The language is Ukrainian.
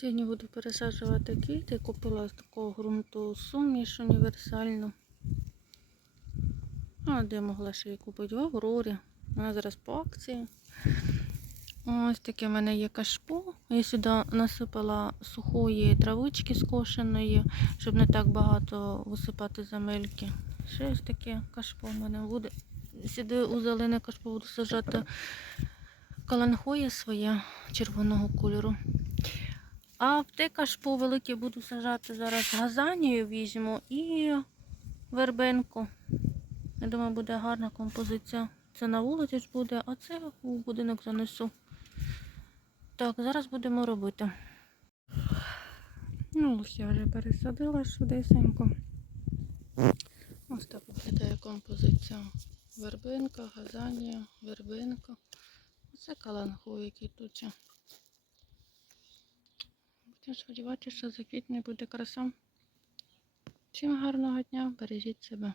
Сьогодні буду пересаджувати квіти. Купила з такого ґрунту суміш універсальну. А де могла ще її купити? В Аврорі. Вона зараз по акції. Ось таке в мене є кашпо. Я сюди насипала сухої травички скошеної, щоб не так багато висипати земельки. Ще ось таке кашпо в мене буде. Сюди у зелене кашпо буду сажати каланхоє своє червоного кольору. А в те кашпо велике буду сажати зараз газанію візьму і вербенку. Я думаю, буде гарна композиція. Це на вулиці ж буде, а це у будинок занесу. Так, зараз будемо робити. Ну, я вже пересадила швидесенько. Ось так виглядає композиція. Вербинка, газанія, вербинка. Оце каланху, який тут. Будемо сподіватися, що заквітне буде краса. Всім гарного дня, бережіть себе.